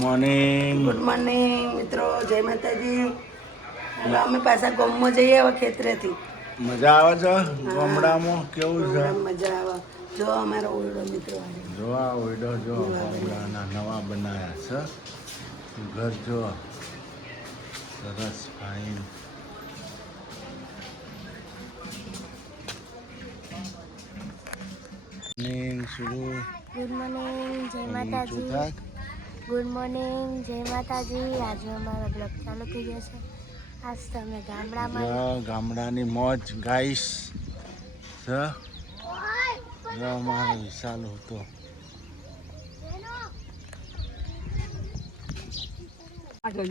Morning. Good morning મિત્રો, જય માતાજી. હવે અમે પાછા ગામમાં જઈએ હવે ખેતરેથી. મજા આવે છે ગામડામાં? કેવું છે? મજા આવે. જો અમારો ઓરડો મિત્રો, જો આ ઓરડો જો ગામડાના નવા બનાવ્યા છે. ઘર જો સરસ ફાઈન. ગુડ મોર્નિંગ, જય માતાજી. ગુડ મોર્નિંગ, જય માતાજી. આજે અમારો બ્લોગ ચાલુ થઈ જશે. આજ તમે ગામડામાં ગામડાની મોજ ગાઈસ છે. જો અમારો વિશાલ હતો. હાલો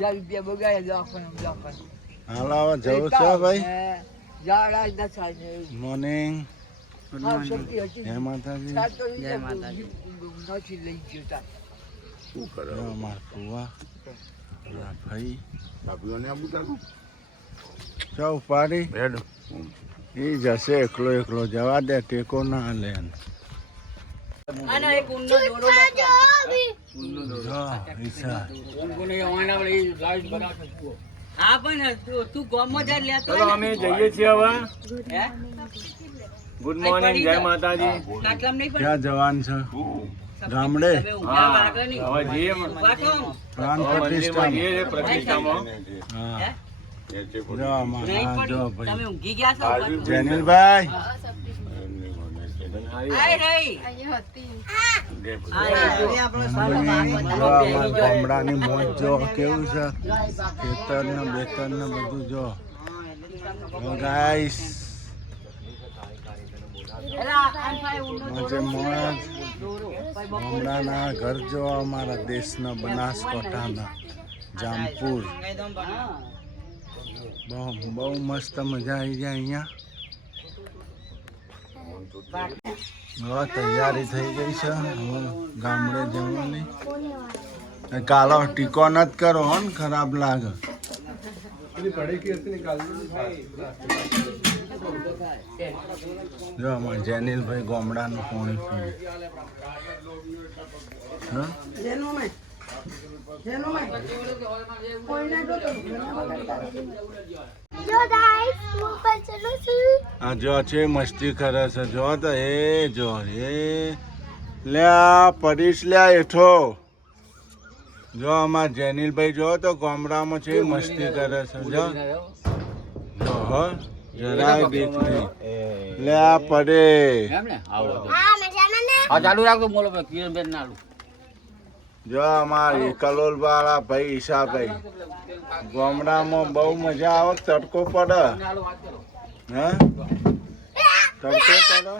હવે જવું છે ભાઈ. મોર્નિંગ. જય માતાજી. શું કરે અમારા ફુવા ભાઈ ભાભીઓને ચાલ પાડી એ જશે એકલો એકલો જવા દે, ટેકો ના લે. અમે જઈએ છીએ હવે. ગુડ મોર્નિંગ, જય માતાજી. ક્યાં જવાન છે? ગામડે પ્રાણ પ્રતિષ્ઠામાં. જેનિલભાઈ ગામડાની મોજ જો કેવું છે. ખેતર ને બેતર ને બધું જો ગાઈસ. ગામડાના ઘર જો અમારા દેશના બનાસકાંઠાના જામપુર. બહુ મસ્ત મજા આવી જાય અહીંયા. હવે તૈયારી થઈ ગઈ છે હવે ગામડે જવાની. કાલો ટીકો ન જ કરો હો ને, ખરાબ લાગે. જો અમારે જેનિલભાઈ ગામડાનું પાણી પીવે. આ જો છે મસ્તી કરે છે. જો તો એ જો એ લ્યા પરીશ લ્યા એઠો. જો અમાર જેનિલભાઈ જો તો ગામડામાં છે મસ્તી કરે છે. જો જો હો જરાય બીક નહીં. લ્યા પડે ચાલુ રાખજો. બોલો કિરણબેન ના જો અમારી કલોલ વાળા ભાઈ ઈશાભાઈ. ગામડામાં બહુ મજા આવે. તડકો પડે હે? તડકો પડે.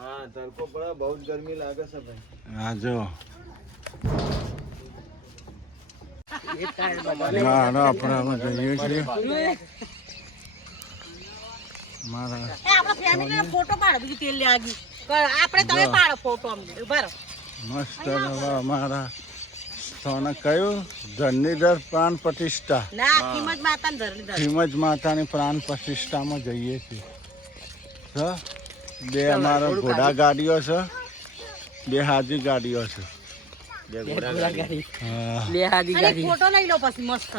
હા તડકો પડે, બહુ જ ગરમી લાગે છે ભાઈ. હા જો આપણે જઈએ છીએ. ફોટો પાડો, બીજું તેલ લે આગી. આપણે તમે પાડો ફોટો અમને બરાબર. મસ્ત અમારા સ્થાનક કયું? ધરણીધર પ્રાણ પ્રતિષ્ઠા. ખીમજ માતાની પ્રાણ પ્રતિષ્ઠામાં જઈએ છીએ. બે અમારા ઘોડા ગાડીઓ છે, બે હાજી ગાડીઓ છે. ફોટો લઈ લો પછી મસ્ત.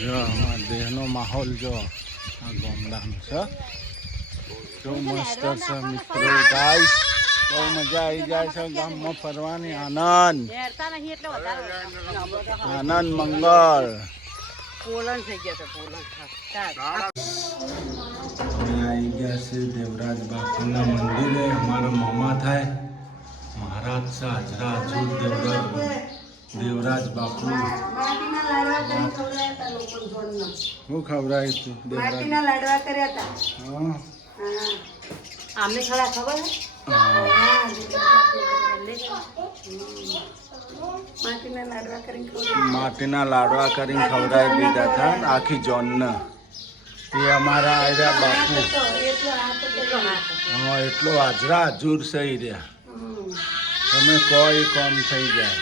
જો અમારા દેહનો માહોલ જો આ ગામડાનો છે. જો મસ્ત છે મિત્રો. ગાઈસ બહુ મજા આવી જાય છે ગામમાં ફરવાની. આનંદ આનંદ મંગળ. આવી ગયા છે દેવરાજ બાપુના મંદિરે. અમારા મામા થાય મહારાજ છે હાજરા હજુર દેવરાજ બાપુ. હું ખવડાવી તું માટીના લાડવા કર્યા હતા. હા આમને ખરા ખબર માટીના લાડવા કરીને ખવડાવી દીધા હતા આખી જોનને. એ અમારા આવ્યા બાપુ. હા એટલો હાજરા હજુર સહી રહ્યા. તમે કોઈ કોમ થઈ જાય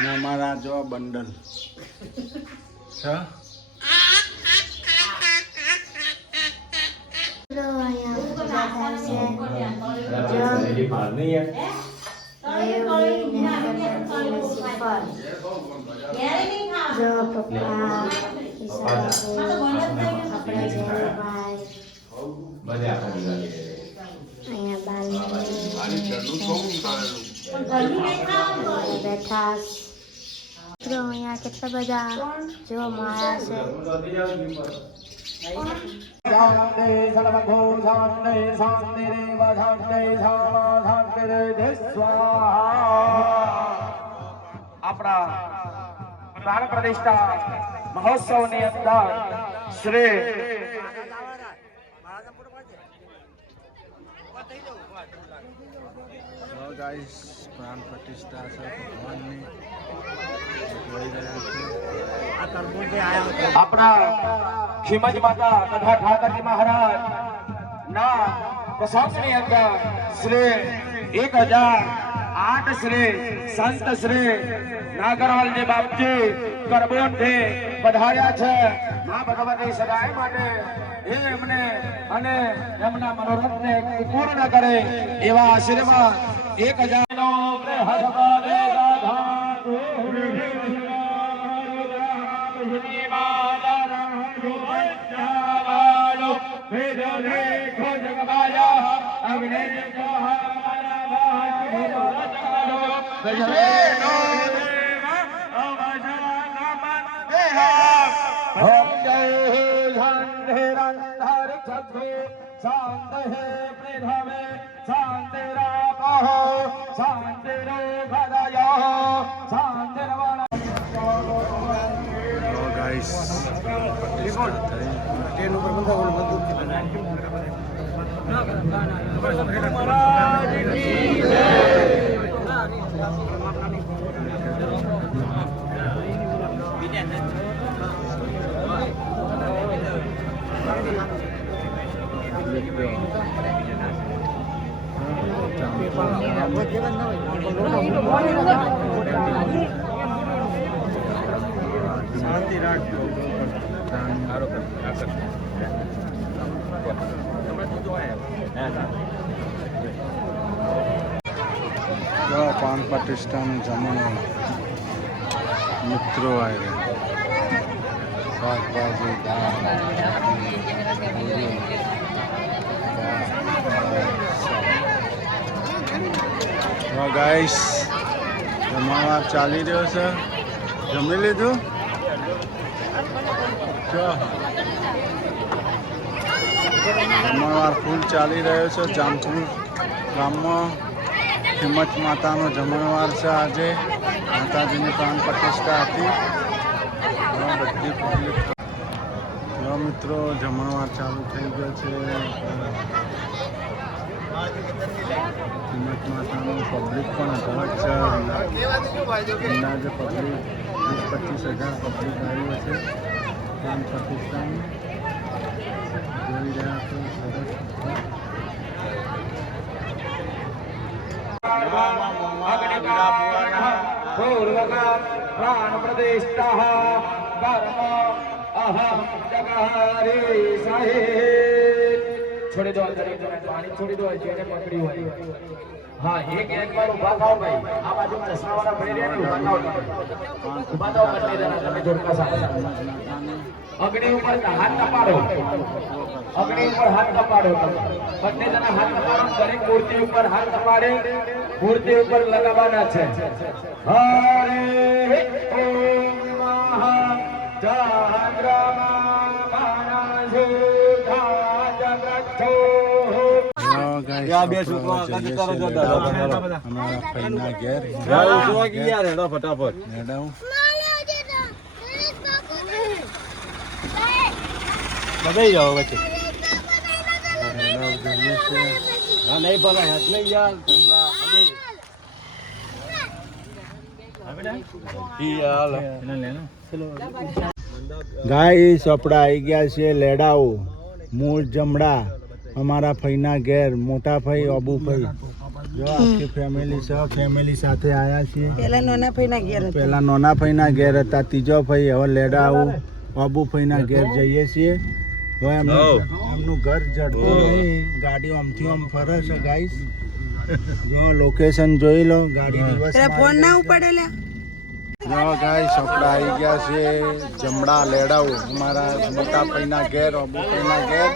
ને અમારા જો બંડલ છે. દેવની નગરપતિનું શ્રીફળ. જો પપ્પા આપણા જયભાઈ અહીંયા બેઠા મિત્રો. અહીંયા કેટલા બધા જો માળા છે. આપણા પ્રાણ પ્રતિષ્ઠા મહોત્સવની અંદર શ્રી ગાઈસ પ્રાણ પ્રતિષ્ઠા છે ભગવાનની જોઈ રહ્યા છો. આપણા ખીમજ માતા તથા ઠાકરજી મહારાજ ના પ્રશંસની અંદર શ્રી 1008 શ્રી સંત શ્રી નાગરવાલજી બાપજી કરબોનથી પધાર્યા છે. મા ભગવતી સદાય માટે એમને અને એમના મનોરથને પૂર્ણ કરે એવા આશીર્વાદ 1000 નો હસવાદે રાધાતુ ગાઈસ પ્રાણ પ્રતિષ્ઠા થઈ. શાંતિ રાખજો. પાન પ્રતિષ્ઠાનું જમણું મિત્રો આવે શાકભાજી ગાઈસ જમણવાર ચાલી રહ્યો છે. જમી લીધું? જમણવાર ફૂલ ચાલી રહ્યો છે. જામપુર ગામમાં હિંમત માતાનો જમણવાર છે. આજે માતાજીની પ્રાણ પ્રતિષ્ઠા હતી. બધી પબ્લિક મિત્રો જમણવાર ચાલુ થઈ ગયો છે. હિંમત માતાનું પબ્લિક પણ ઘટ છે. અંદાજે પબ્લિક 20-25 હજાર પબ્લિક આવ્યું છે. પ્રાણ પ્રતિષ્ઠાનું જોઈ રહ્યા છો. પ્રાણ પ્રતિષ્ઠા કર્મ અહમ જગહરે સાહેબ. છોડી દો પાણી છોડી દો જેને પકડ્યું હોય. હા એક વાર ઉભા થાઓ ભાઈ. આ બાજુ ચશ્માવાળા ભાઈ રહ્યા ને ઉભા થાઓ. ઉભા થાઓ બંને જણા તમે જોડકા સાથે. અગ્નિ ઉપર હાથ તપાડો. અગ્નિ ઉપર હાથ તપાડો. બંને જણા હાથ તપાડો. દરેક મૂર્તિ ઉપર હાથ તપાડે. મૂર્તિ ઉપર લગાવવાના છે. હરે ઓમ મહા ચંદ્રમા માનસુધા જગતો. અમારા ફઈના ઘેર ફટાફટ મેડમ બધાઈ જાઓ વચ્ચે. મેડમ જઈએ છીએ. હા નહીં ભલે હાથ નહીં યાર. ગાઈસ આપણા આવી ગયા છે લેડાઓ મૂળ જમડા. અમારા ફઈના ઘેર મોટા ફઈ અબુફઈ જો આખી ફેમિલી છે. ફેમિલી સાથે આવ્યા છીએ. પેલા નાના ફઈના ઘેર હતા. પહેલા નાના ફઈના ઘેર હતા. ત્રીજો ફઈ હવે લેડાઓ અબુફઈના ઘેર જઈએ છીએ. હવે એમનું ઘર જડતું નહીં. ગાડીઓ આમથી આમ ફરે છે ગાઈસ. જો લોકેશન જોઈ લો ગાડી દિવસ પેલા ફોન ના ઉપાડે લે જો ગાઈસ આપણા આવી ગયા છે જમડા લેડાઓ અમારા મોટા ફઈના ઘેર અબુ ફઈના ઘેર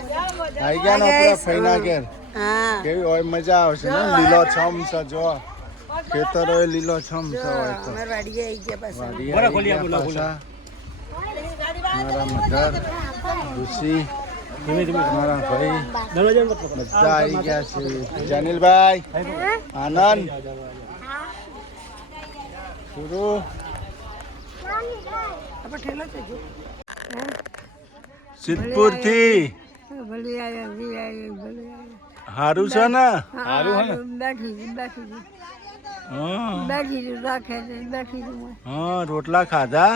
આવી ગયા ને આપણા ફઈના ઘેર હા કેવી હોય મજા આવશે ને લીલો છમ છે જો ખેતર હોય લીલો છમ છે હોય તો અમાર વાડીએ આવી ગયા પાછા વાડી આવી ગયા પાછા. મારા મધર ઋષિ મારા ભાઈ બધા આવી ગયા છે જનીલભાઈ આનંદ શુરુ આપણે ઠેલો છે જો સિદ્ધપુર થી ભલે આયા ભલે આયા હારું છે ને બેઠી હા રાખે છે બેઠી હા રોટલા ખાધા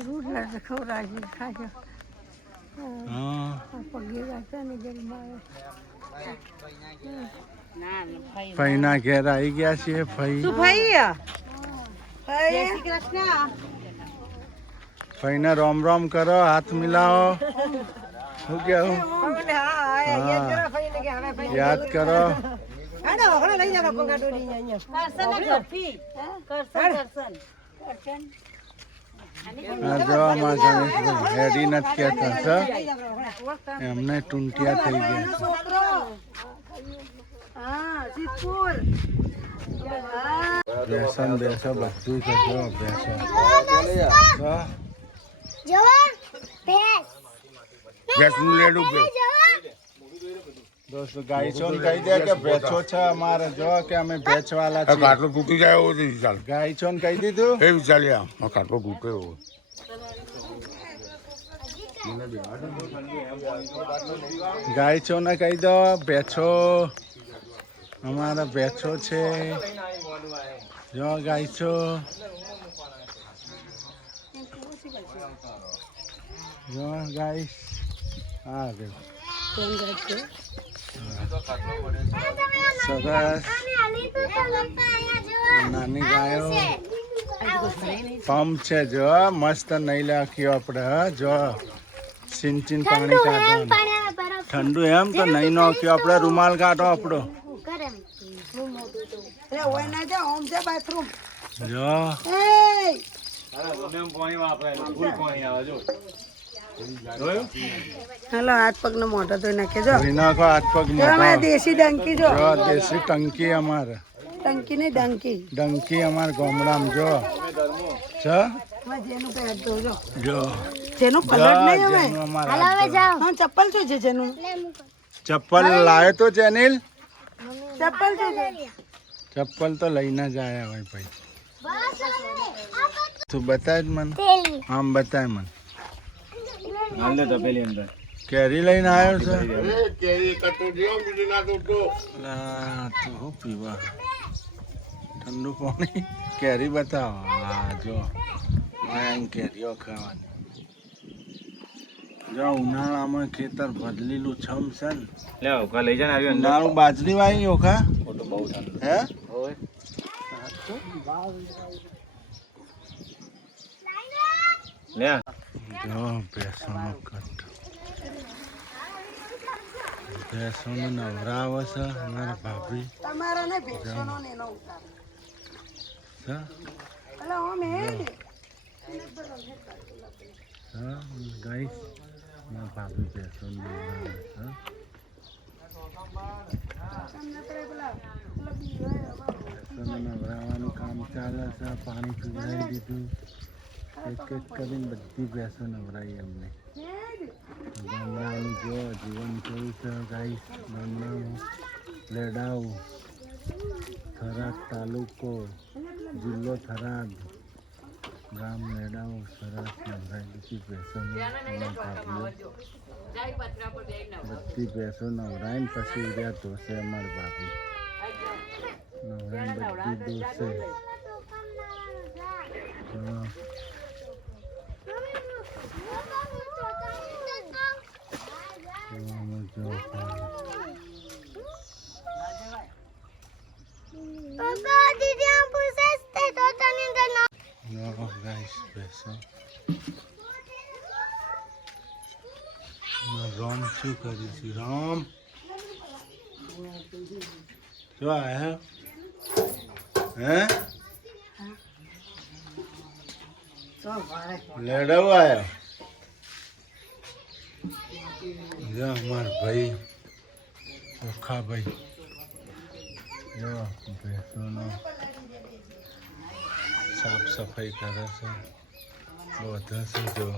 રોટલા તો ખવડાવી ખાશે હા પગે રાખે ને જમવા ફઈના ઘેર આવી ગયા છીએ ફઈ ફઈને રોમ રોમ કરો હાથ મિલાવો શું કેવું યાદ કરો આ જો અમારા ગણેશભાઈ હેડી નથી કહેતા છે એમને ટૂંટિયા થઈ ગયા બેસન બેસો બધું છે જો બેસો ભેંસનું લેડું દોસ્તો ગાય છો ને કહી દે કે ભેંસો છે અમારે જો કે અમે ભેંસવાલા છીએ કાટલો તૂટી જાય એવો વિચાર ગાય છો ને કહી દીધું એ વિચાર્યા કાટલો તૂટે એવો ગાય છો ને કહી દો ભેંસો અમારા ભેંસો છે જો ગાય છો જો ગાય હા સરસ નાની ગાયો પંપ છે જો મસ્ત નહીં લાખ્યો આપણે જો સિંચીન પાણી કાઢવાનું ઠંડુ એમ તો નહીં નાખ્યો આપણે રૂમાલ કાઢો આપણો બાથરૂમ જો હાલો હાથ પગ નો મોઢો ધોઈ નાખે જો ધોઈ નાખો હાથ પગ મોઢો દેશી ડંકી જો જો દેશી ટંકી અમારે ટંકી નહીં ડંકી ડંકી અમારે ગામડામાં જો છ જેનું કઈ હાથ ધોજો જો જેનું કલર નહીં હવે જેનું અમારે હા ચપ્પલ શું છે જેનું ચપ્પલ લાયો તો જેનિલ ચપ્પલ શું છે ચપ્પલ તો લઈને જ આયા હોય ભાઈ તું બતાય મને આમ બતાય મને કેરી લઈને આવ્યો છે લા, તું શું પીવા ઠંડુ પાણી કેરી બતાવો હા જો આમ કેરીઓ ખાવાની જો ઉનાળામાં ખેતર બદલેલું છમ છે ને ઉનાળું બાજરી વાવી ઓખા હે જો ભેંસોનો કટ ભેંસોનો નવરાવે છે અમારા ભાભી તમારો ને ભેંસોનો ને એનો ઉતાર છે અલા ઓમ હે ગાઈસ મારા ભાભી ભેંસોનો નવરાવે છે ભેંસોને નવરાવવાનું કામ ચાલે છે પાણી પીવડાવી દીધું એક એક કરીને બધી ભેંસો નવરાઈ અમને ગામડાનું જો જીવન કેવું છે ગાઈસ ગામડાનું લેડાઉ થરાદ તાલુકો જિલ્લો થરાદ ગામ લેડાઉ સરસ નવરાઈ દીધી ભેંસોને બધી ભેંસો નવરાઈને પછી રહ્યા ધોશે અમારી ભાભી નવરાઈને બધી ધોશે રામ શું કર્યું છે રામ જો આયા હે લેડાવો આયા જો અમાર ભાઈ ઓખા ભાઈ જો ભેંસોનો સાફ સફાઈ કરે છે બધે છે જો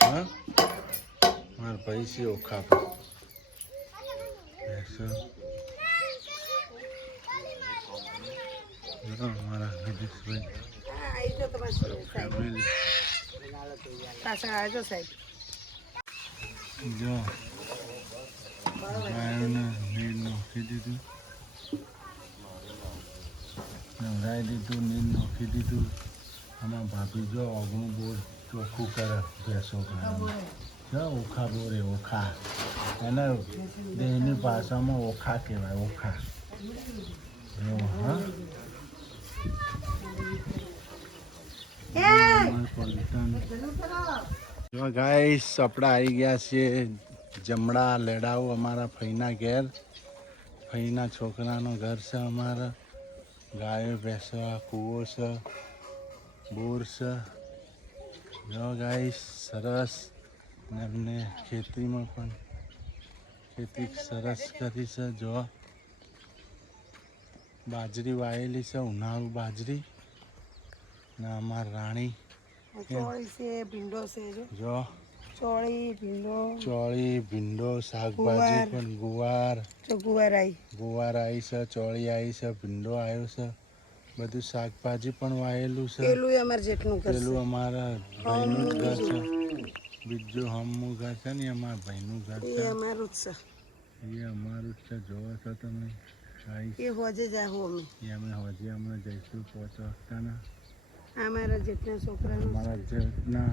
હા મારા ભાઈ છે ઓખા ભાઈ ભેંસો જો મારા હરીશભાઈ ફેમિલી પાછા આવજો સાહેબ જો ગાયોને નીર નાખી દીધું નવરાઈ દીધું નીર નાખી દીધું આમાં ભાભી જો અગણું બોર ચોખ્ખું કરે ભેંસો જો ઓખા બોરે ઓખા એના દેહની ભાષામાં ઓખા કહેવાય ઓખા જો હા જો ગાઈસ આપણે આવી ગયા છીએ જમણા લેડાઓ અમારા ફઈના ઘેર ફઈના છોકરાનું ઘર છે અમારા ગાયો ભેંસો કૂવો છે બોર છે જો ગાઈસ સરસ ને એમને ખેતીમાં પણ ખેતી સરસ કરી છે જો બાજરી વાયેલી છે ઉનાળુ બાજરી ને અમાર રાણી ચોળી છે ભીંડો છે જો ચોળી ભીંડો ચોળી ભીંડો શાકભાજી પણ ગુવાર ગુવાર આવી આવી છે ચોળી આવી છે ભીંડો આવ્યો છે બધું શાકભાજી પણ વાયેલું છે પેલું અમારે જેટલું પેલું અમારા ભાઈનું જ ઘર છે બીજું હમનું ઘર છે ને અમારા ભાઈનું ઘર છે અમારું જ એ અમારું જ છે જોવો છો તમે છે એ હોજે જાહો અમે એ અમે હજી હમણાં જઈશું 5 વાગતાના અમારા જેટલા છોકરાનું અમારા જેટના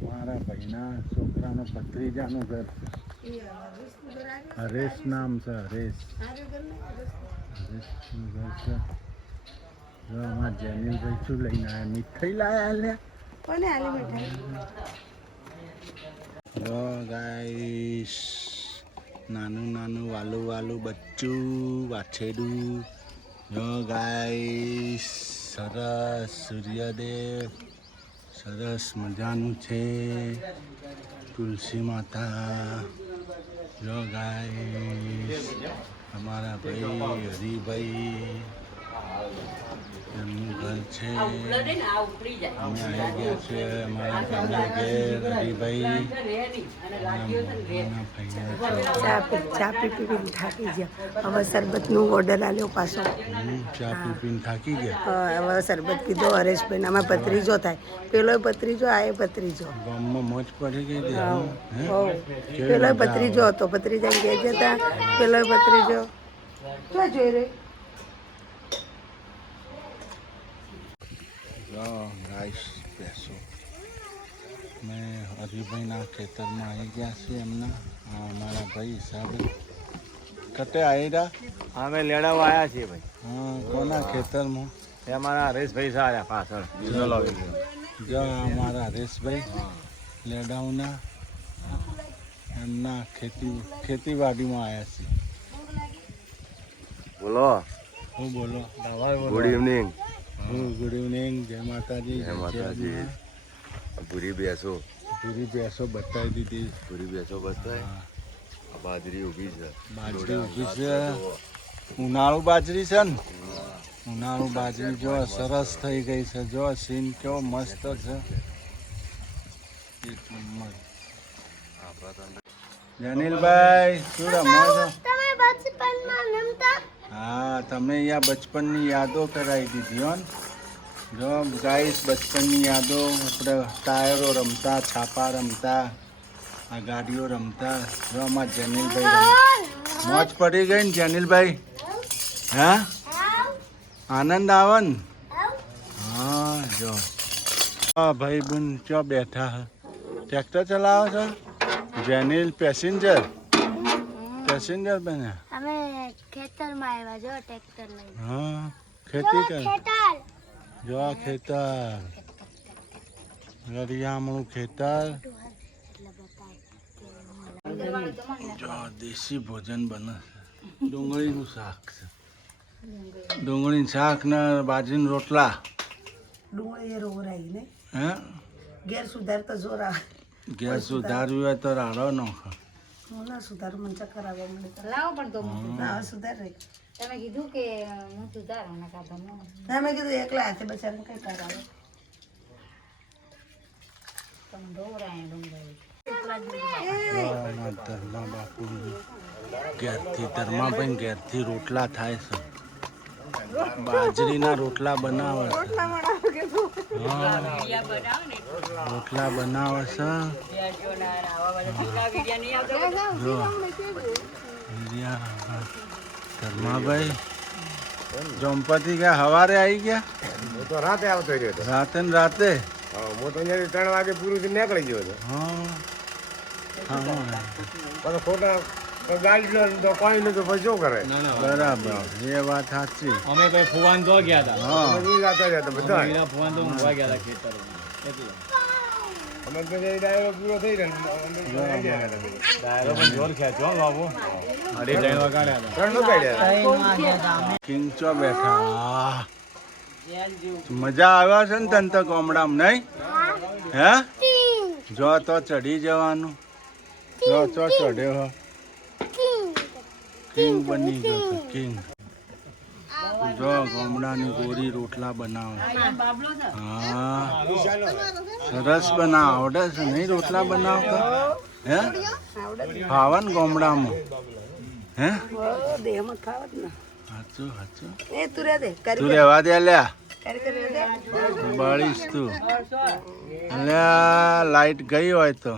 મારા ભાઈના છોકરાનો ભત્રીજાનું ઘર છે હરેશ નામ છે હરેશનું ઘર છે જો અમારા જેનિલભાઈ શું લઈને આવ્યા મીઠાઈ લાયા લે કોને આલી મીઠાઈ જો ગાઈસ નાનું નાનું વાલું વાલું બચ્ચું વાછેડું જો ગાઈસ સરસ સૂર્યદેવ સરસ મજાનું છે તુલસી માતા જો ગાઈસ અમારા ભાઈ હરિભાઈ એમનું ઘર છે અમે આવી ગયા છે અમારા ઘરના ઘેર હરિભાઈ ચા પી થાકી ગયા હવે શરબતનું ઓર્ડર આલ્યો પાછો ચા પીને થાકી ગયા હવે શરબત પીધો હરેશભાઈ આમાં ભત્રીજો થાય પેલો ભત્રીજો આ એ ભત્રીજો ગામમાં મોજ પડી ગઈ હતી પેલો ભત્રીજો હતો ભત્રીજા ઘેર જતા પેલો ભત્રીજો ક્યાં જોઈ રહી ગાઈસ ભેંસો મેં હરિભાઈના ખેતરમાં આવી ગયા છીએ એમના અમારા ભાઈ હિસાબે કટે આવી રહ્યા અમે લેડાવા આવ્યા છીએ ભાઈ હા કોના ખેતરમાં એ અમારા હરેશભાઈ સારા પાછળ બીજો લાવી ગયો જો અમારા હરેશભાઈ લેડાઉના એમના ખેતીવાડીમાં આવ્યા છીએ બોલો હું બોલો ગુડ ઇવનિંગ ગુડ ઇવનિંગ જય માતાજી જય માતાજી પૂરી બેસો બતાવી દીધી પૂરી બેસો બતાય બાજરી ઊભી છે બાજરી ઊભી છે ઉનાળુ બાજરી છે ને ઉનાળુ બાજરી જો સરસ થઈ ગઈ છે જો સીન કેવો મસ્ત છે એક નંબર જનીલભાઈ શું રમો છો તમે બચપનમાં રમતા હા તમે અહીંયા બચપનની યાદો કરાવી દીધી હો ને જો ગાઈસ બચપનની યાદો આપણે ટાયરો રમતા છાપા રમતા આ ગાડીઓ રમતા જો અમારા જનીલભાઈ મોજ પડી ગઈ ને જનીલભાઈ હા આનંદ આવે ને હા જો હા ભાઈ બુન ચો બેઠા હે ટ્રેક્ટર ચલાવો છો જેનિલ પેસેન્જર બન્યા અમે ખેતરમાં આવ્યા જો ટ્રેક્ટર લઈને હા ખેતી કર જો આ ખેતર ગરિયામણું ખેતર જો દેશી ભોજન બને છે ડુંગળીનું શાક છે. ડુંગળીનું શાક ને બાજરીના રોટલા. ડુંગળી એ રોવરાઈ ને હે ઘેર સુધાર તો જોર આવે. ગેસ સુધારવી હોય તો રાડો નાખો. હું ના સુધારું મને ચક્કર આવવા મળે તો. લાવો પણ તો ના હવે સુધાર રહી. તમે કીધું કે હું સુધારો ના કાઢો ના મેં કીધું એકલા હાથે બચારાને કઈ કાર આવે. તમે ઢોરાય ડુંગળી ધર્મા બાપુ ઘેરથી ધર્માભાઈ ઘેરથી રોટલા થાય છે. બાજરીના રોટલા બનાવે છે. હા, રોટલા બનાવે છે. જો, વીર્યા, ધર્માભાઈ જંપતિ ગયા હવારે આવી ગયા. હું તો રાતે આવતો રહ્યો હતો. રાતે ને રાતે. હું તો અહીંયાથી 3 વાગે પૂરું થઈને નીકળી ગયો હતો. હા હા પણ ખોટા ગાડી લો તો કોઈ નતું પછી શું કરે? બરાબર એ વાત સાચી. અમે ભાઈ ફુવાન તો ગયા હતા હા અમે જતા રહ્યા બધા. મીરા ફુવાન તો ઊંઘવા ગયા હતા ખેતર એટલે અમે તો જે ડાયરો પૂરો થઈ રહ્યો ડાયરો પણ જોર ખેંચો બાબુ 3:30 વાગ્યા હતા 3 નું કાઢ્યા. કિંગ ચો બેઠા. આહ. મજા આવે છે ને તને તો ગામડામાં નહીં? હે જો તો ચડી જવાનું. જો ચો ચડ્યો હો. કિંગ બની ગયો છે કિંગ. જો ગામડાની ગોરી રોટલા બનાવે. હા સરસ બનાવ આવડે છે નહીં રોટલા બનાવતા? હે ખાવા ને ગામડામાં? હે દેહમાં ખાવત ને. સાચું સાચું. એ તું રે દે કરી તું રેવા દે લ્યા. કરી દે. બળીશ તું. લ્યા લાઈટ ગઈ હોય તો.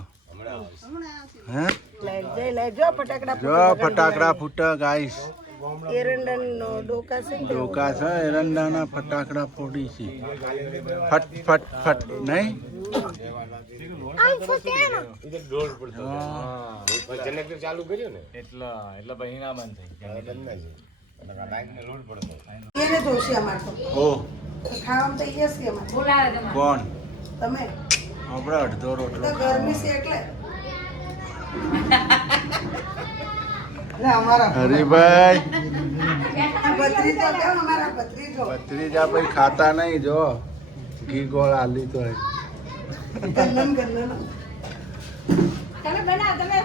હે લાઈટ જો ફટાકડા જો ફટાકડા ફૂટક આઈશ. એરંડા નો ડોકા છે ને ડોકા છે એરંડાના ફટાકડા ફોડી છે. ફટ ફટ ફટ નહીં? જનરેટર ચાલુ કર્યું ને એટલે પછી ના બંધ થઈ એને જોશે અમાર તો ઓ ખાવામાં તો જશે અમાર. બોલાવે તમારે કોણ? તમે આપણે અડધો રોટલો. તો ગરમી છે એટલે અમારા હરીભાઈ ભત્રીજો કેમ અમારા ભત્રીજો ભત્રીજા ભાઈ ખાતા નહીં. જો ઘી ગોળ આલી તો ગલ્લન ગલ્લન તમે બનાવો તમે